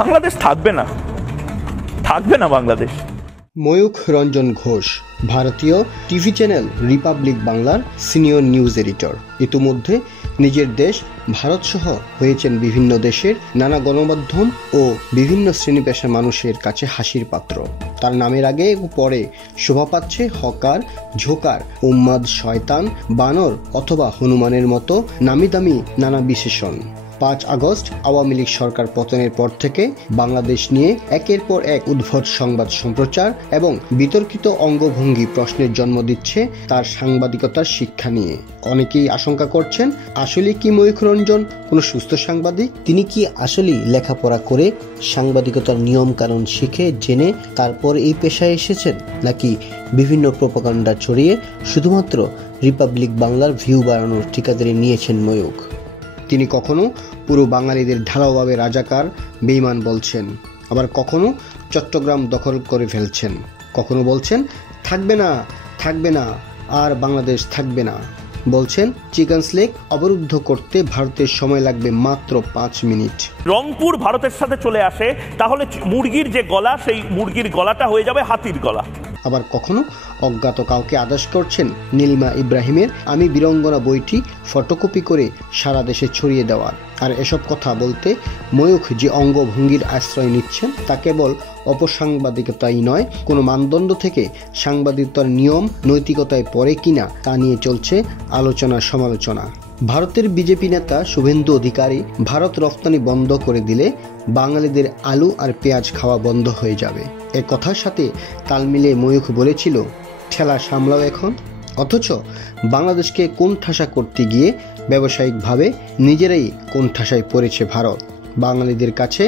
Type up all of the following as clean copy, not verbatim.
বাংলাদেশ থাকবে না, বাংলাদেশ। ময়ূখ রঞ্জন ঘোষ ভারতীয় টিভি চ্যানেল রিপাবলিক বাংলার সিনিয়র নিউজ এডিটর। ইতিমধ্যে নিজের দেশ ভারতসহ হয়েছেন বিভিন্ন দেশের নানা গণমাধ্যম ও বিভিন্ন শ্রেণী পেশার মানুষের কাছে হাসির পাত্র। তার নামের আগে ও পরে শোভা পাচ্ছে হকার, ঝোকার, উম্মাদ, শয়তান, বানর অথবা হনুমানের মতো নামি দামি নানা বিশেষণ। 5 আগস্ট আওয়ামী লীগ সরকার পতনের পর থেকে বাংলাদেশ নিয়ে একের পর এক উদ্ভট সংবাদ সম্প্রচার এবং বিতর্কিত অঙ্গভঙ্গি প্রশ্নের জন্ম দিচ্ছে তার সাংবাদিকতার শিক্ষা নিয়ে। অনেকেই আশঙ্কা করছেন, আসলে কি ময়ূখ রঞ্জন কোনো সুস্থ সাংবাদিক? তিনি কি আসলেই লেখাপড়া করে সাংবাদিকতার নিয়ম কানুন শিখে জেনে তারপর এই পেশায় এসেছেন, নাকি বিভিন্ন প্রোপাগান্ডা ছড়িয়ে শুধুমাত্র রিপাবলিক বাংলার ভিউ বাড়ানোর ঠিকাদারি নিয়েছেন ময়ূখ? তিনি কখনো পুরো বাঙালিদের ঢালাওভাবে রাজাকার, বেঈমান বলছেন, আবার কখনো চট্টগ্রাম দখল করে ফেলছেন, কখনো বলছেন থাকবে না আর বাংলাদেশ থাকবে না, বলছেন চিকেন্স লেক অবরুদ্ধ করতে ভারতের সময় লাগবে মাত্র 5 মিনিট। রংপুর ভারতের সাথে চলে আসে তাহলে মুরগির যে গলা, সেই মুরগির গলাটা হয়ে যাবে হাতির গলা। আবার কখনো অজ্ঞাত কাউকে আদেশ করছেন নীলিমা ইব্রাহিমের আমি বীরঙ্গনা বইটি ফটোকপি করে সারা দেশে ছড়িয়ে দেওয়ার। আর এসব কথা বলতে ময়ূখ যে অঙ্গভঙ্গির আশ্রয় নিচ্ছেন তা কেবল অপসাংবাদিকতাই নয়, কোনো মানদণ্ড থেকে সাংবাদিকতার নিয়ম নৈতিকতায় পড়ে কিনা তা নিয়ে চলছে আলোচনা সমালোচনা। ভারতের বিজেপি নেতা শুভেন্দু অধিকারী ভারত রফতানি বন্ধ করে দিলে বাঙালিদের আলু আর পেঁয়াজ খাওয়া বন্ধ হয়ে যাবে, এ কথার সাথে তাল মিলিয়ে ময়ূখ বলেছিল ঠেলা সামলাও এখন। অথচ বাংলাদেশকে কোণঠাসা করতে গিয়ে ব্যবসায়িকভাবে নিজেরাই কোণঠাসায় পড়েছে ভারত। বাঙালিদের কাছে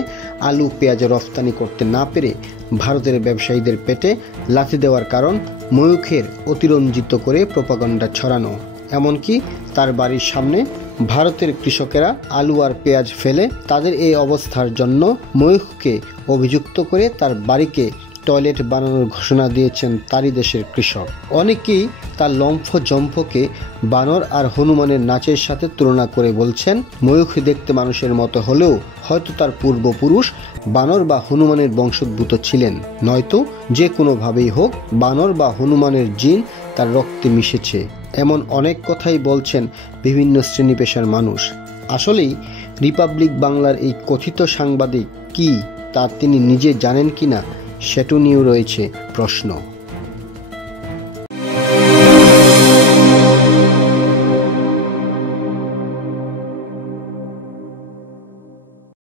আলু পেঁয়াজ রফতানি করতে না পেরে ভারতের ব্যবসায়ীদের পেটে লাথি দেওয়ার কারণ ময়ূখের অতিরঞ্জিত করে প্রোপাগান্ডা ছড়ানো। এমনকি তার বাড়ির সামনে ভারতের কৃষকেরা আলু আর পেঁয়াজ ফেলে তাদের এই অবস্থার জন্য ময়ূখকে অভিযুক্ত করে তার বাড়িকে টয়লেট বানানোর ঘোষণা দিয়েছেন তারই দেশের কৃষক। অনেকেই তার লম্ফ জম্ফকে বানর আর হনুমানের নাচের সাথে তুলনা করে বলছেন ময়ূখ দেখতে মানুষের মতো হলেও হয়তো তার পূর্বপুরুষ বানর বা হনুমানের বংশোদ্ভূত ছিলেন, নয়তো যে কোনোভাবেই হোক বানর বা হনুমানের জিন তার রক্তে মিশেছে। এমন অনেক কথাই বলছেন বিভিন্ন শ্রেণী পেশার মানুষ। আসলেই রিপাবলিক বাংলার এই কথিত সাংবাদিক কি তা তিনি নিজে জানেন কিনা সেটা নিয়েও রয়েছে প্রশ্ন।